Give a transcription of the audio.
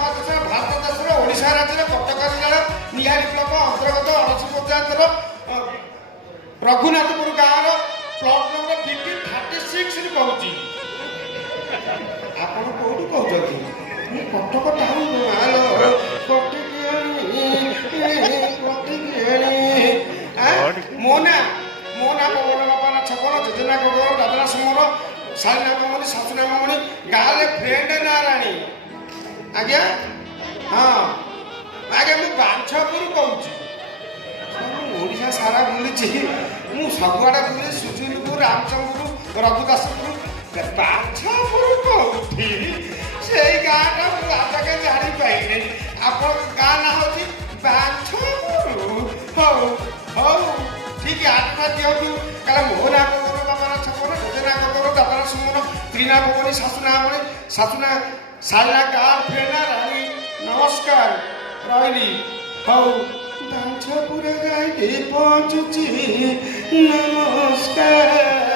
ଆମ ଦେଶର ଭାରତ ଦେଶର ଓଡ଼ିଶା ରାଜ୍ୟର କଟକ ଜିଲ୍ଲାର ନିହାରୀ ବ୍ଲକ ଅନ୍ତର୍ଗତ ଅଳସୀ ପଞ୍ଚାୟତର ରଘୁନାଥପୁର ଗାଁର ପ୍ଲଟ ନମ୍ବର BT36 ରୁ କହୁଛି। ଆପଣ କୋଉଠୁ କହୁଛନ୍ତି? ମୁଁ କଟକ ଟାଉନ ମୋ ନା ପବନ ବାପାନା ଛପନ ଯୋଜନା ଗୋଗର ଦାଦା ସୁମର ଶାଳୀନା କମଣି ଶାଶୁନା କମଣି ଗାଁରେ ଫ୍ରେଣ୍ଡ ନା ରାଣୀ। ଆଜ୍ଞା ହଁ ଆଜ୍ଞା ମୁଁ ବାଞ୍ଛପୁର କହୁଛି। ଓଡ଼ିଶା ସାରା ବୁଲିଛି ମୁଁ ସବୁଆଡ଼େ ବୁଲି ସୁଶୀଲପୁର ରାମଚନ୍ଦ୍ରପୁର ରଘୁଦାସପୁର ବାଞ୍ଛପୁର କହୁଛି। ସେଇ ଗାଁଟା ମୁଁ ଆଜକେ ଜାଣିପାରିନି। ଆପଣଙ୍କ ଗାଁ ନାଁ ହେଉଛି ବାଞ୍ଛପୁର। ହଉ ହଉ ଠିକ୍ ଆଠଟା ଦିଅନ୍ତୁ। କାରଣ ମୋ ନାଁ କବର ବାବାର ଛପନ ଯୋଜନା କବର ଦାଦାର ସୁମନ ତ୍ରିନା ପବନି ଶାଶୁନା ମଣି ଶାଶୁନା ଶାଳୀନା ଗାର୍ଲ ଫ୍ରେଣ୍ଡ ରାଣୀ ନମସ୍କାର ରହିଲି। ହଉ ବାଞ୍ଛପୁର ଯାଇକି ପହଞ୍ଚୁଛି ନମସ୍କାର।